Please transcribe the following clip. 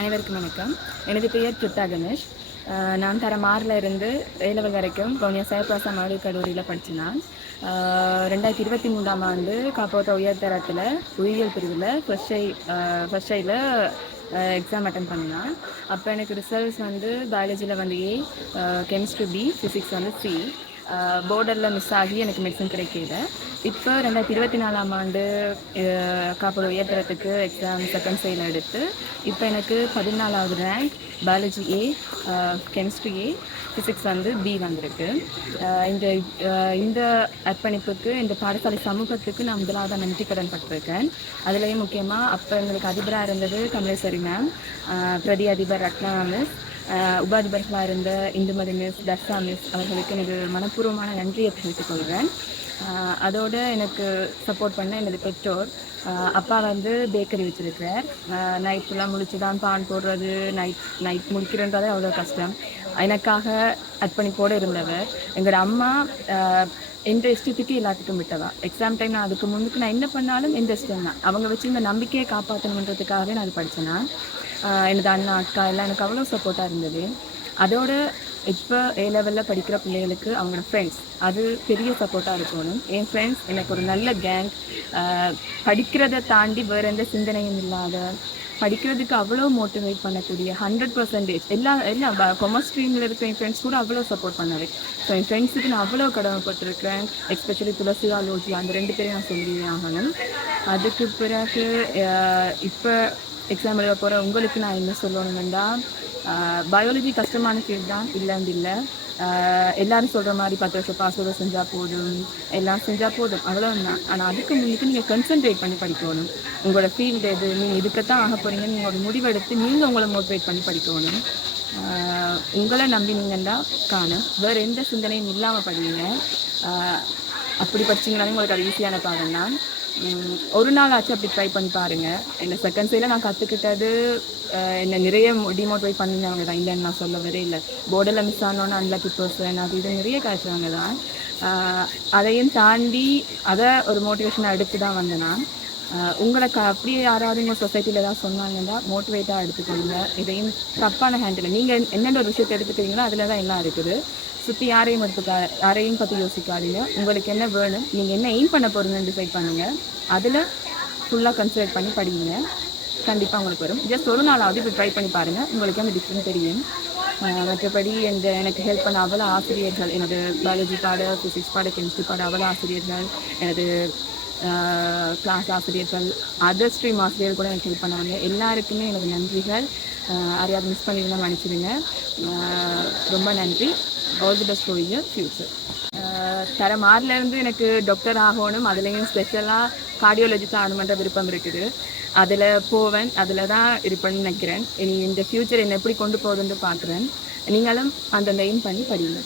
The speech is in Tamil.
அனைவருக்கும் வணக்கம். எனது பெயர் ட்ரிப்டா கணேஷ். நான் தரமாரில் இருந்து A-level வரைக்கும் கவுனியா சேவப்பிராசா மகளிர் கல்லூரியில் படித்தேன். 2023ஆம் ஆண்டு காப்போத்த உயர்தரத்தில் உயிரியல் பிரிவில் ஃபர்ஸ்ட் ஷையில் எக்ஸாம் அட்டன் பண்ணினேன். அப்போ எனக்கு ரிசல்ட்ஸ் வந்து பயாலஜியில் வந்து A, கெமிஸ்ட்ரி B, ஃபிசிக்ஸ் வந்து C. போர்டரில் மிஸ் ஆகி எனக்கு மெடிசன் கிடைக்கல. இப்போ 2024ஆம் ஆண்டு காப்போட உயர்தரத்துக்கு எக்ஸாம் செகண்ட் சைடில் எடுத்து இப்போ எனக்கு 14வது rank, biology A, chemistry A, physics வந்து B வந்திருக்கு. இந்த அர்ப்பணிப்புக்கு இந்த பாடசாலை சமூகத்துக்கு நான் முதலாவது நன்றி கடன் பட்டிருக்கேன். அதுலேயும் முக்கியமாக அப்போ எங்களுக்கு அதிபராக இருந்தது கமலேஸ்வரி மேம், பிரதி அதிபர் ரத்னா மிஸ், உப அதிபர்களாக இருந்த இந்துமதி மிஸ், தர்ஷா மிஸ் அவர்களுக்கு எனக்கு மனப்பூர்வமான நன்றியை தெரிவித்துக் கொள்கிறேன். அதோடு எனக்கு சப்போர்ட் பண்ண எனது பெற்றோர். அப்பா வந்து பேக்கரி வச்சுருக்கிறார். நைட் ஃபுல்லாக முழிச்சு தான் பான் போடுறது, நைட் முழிக்கிறன்றதே அவ்வளோ கஷ்டம். எனக்காக அர்ப்பணிப்போடு இருந்தவர். எங்களோட அம்மா எந்த இஷ்டத்துக்கு எல்லாத்துக்கும் விட்டவா. எக்ஸாம் டைம் நான் அதுக்கு முன்னுக்கு நான் என்ன பண்ணாலும் எந்த இஷ்டம் தான். அவங்க வச்சு இந்த நம்பிக்கையை காப்பாற்றணுன்றதுக்காகவே நான் அது படித்தேன்னா. எனது அண்ணா அக்கா எல்லாம் எனக்கு அவ்வளோ சப்போர்ட்டாக இருந்தது. அதோட இப்போ A-level படிக்கிற பிள்ளைகளுக்கு அவங்களோட ஃப்ரெண்ட்ஸ் அது பெரிய சப்போர்ட்டாக இருக்கணும். என் ஃப்ரெண்ட்ஸ் எனக்கு ஒரு நல்ல கேங், படிக்கிறத தாண்டி வேறு எந்த சிந்தனையும் இல்லாத, படிக்கிறதுக்கு அவ்வளோ மோட்டிவேட் பண்ணக்கூடிய 100% எல்லாம் கொமர்ஸ் ஸ்ட்ரீமில் இருக்க என் ஃப்ரெண்ட்ஸ் கூட அவ்வளோ சப்போர்ட் பண்ணாரு. ஸோ என் ஃப்ரெண்ட்ஸுக்கு நான் அவ்வளோ கடமைப்பட்டிருக்கேன். எஸ்பெஷலி துளசிகா, லோஜி அந்த 2 பேரையும் நான் சொல்லி ஆகணும். அதுக்கு பிறகு இப்போ எக்ஸாம் எழுத போகிற உங்களுக்கு நான் என்ன சொல்லணும்னா, பயாலஜி கஷ்டமான ஃபீல்ட் தான், இல்லைன்னு இல்லை. எல்லோரும் சொல்கிற மாதிரி 10 வருஷம் பாஸோடு செஞ்சால் போதும், எல்லாம் செஞ்சால் போதும், அவ்வளோதான். ஆனால் அதுக்கு முன்னுக்கு நீங்கள் கன்சன்ட்ரேட் பண்ணி படிக்கணும். உங்களோட ஃபீல்டு எது, நீங்கள் இதுக்குத்தான் ஆக போகிறீங்கன்னு உங்களோட முடிவெடுத்து நீங்கள் உங்களை மோட்டிவேட் பண்ணி படிக்கணும். உங்களை நம்பினீங்கன்னா காணும், வேறு எந்த சிந்தனையும் இல்லாமல் படிங்க. அப்படி படிச்சிங்கனாலே உங்களுக்கு அது ஈஸியான பாடம் தான். ஒரு நாள் ஆச்சு அப்படி ட்ரை பண்ணி பாருங்கள். இந்த செகண்ட் சைடில் நான் கற்றுக்கிட்டது என்னை நிறைய டிமோட்டிவேட் பண்ணிங்க தான், இல்லைன்னு நான் சொல்லவே இல்லை. போர்டில் மிஸ் ஆனோன்னு அன்லக்கி பர்சன் அது இது நிறைய காய்ச்சுவாங்க தான். அதையும் தாண்டி அதை ஒரு மோட்டிவேஷனாக எடுத்து தான் வந்தேன் நான். உங்களுக்கு அப்படி யாராவது உங்கள் சொசைட்டியில் ஏதாவது சொன்னாங்கன்னா மோட்டிவேட்டாக எடுத்துக்கோங்க. இதையும் தப்பான ஹேண்டில் நீங்கள் என்னென்ன ஒரு விஷயத்தை எடுத்துக்கிறீங்களோ அதில் தான் எல்லாம் இருக்குது. சுற்றி யாரையும் பற்றி யோசிக்காதீங்க. உங்களுக்கு என்ன வேணும், நீங்கள் என்ன எய்ம் பண்ண போகிறீங்கன்னு டிசைட் பண்ணுங்கள். அதில் ஃபுல்லாக கன்சிடர் பண்ணி படிங்க. கண்டிப்பாக உங்களுக்கு வரும். ஜஸ்ட் ஒரு நாளாவது இப்போ ட்ரை பண்ணி பாருங்கள், உங்களுக்கு அந்த டிஃப்ரெண்ட் தெரியும். மற்றபடி எனக்கு ஹெல்ப் பண்ண அவ்வளோ ஆசிரியர்கள், எனது பயாலஜி பாட, ஃபிசிக்ஸ் பாட, கெமிஸ்ட்ரி பாட அவ்வளோ ஆசிரியர்கள், எனது கிளாஸ் ஆசிரியர்கள், அதர் ஸ்ட்ரீம் ஆசிரியர்கள் கூட எனக்கு ஹெல்ப் பண்ணுவாங்க. எல்லாருக்குமே எனக்கு நன்றிகள். யாரையாவது மிஸ் பண்ணிங்கன்னா மன்னிச்சிடுங்க. ரொம்ப நன்றி. All the best for your future. தரமாரிலேருந்து எனக்கு டாக்டர் ஆகணும், அதுலேயும் ஸ்பெஷலாக கார்டியோலஜிஸ்ட் ஆகணுமென்ற விருப்பம் இருக்குது. அதில் போவேன், அதில் தான் இருப்பேன்னு நினைக்கிறேன். இனி இந்த ஃப்யூச்சர் என்னை எப்படி கொண்டு போகுதுன்னு பார்க்குறேன். நீங்களும் அந்த எய்ம் பண்ணி படிங்க.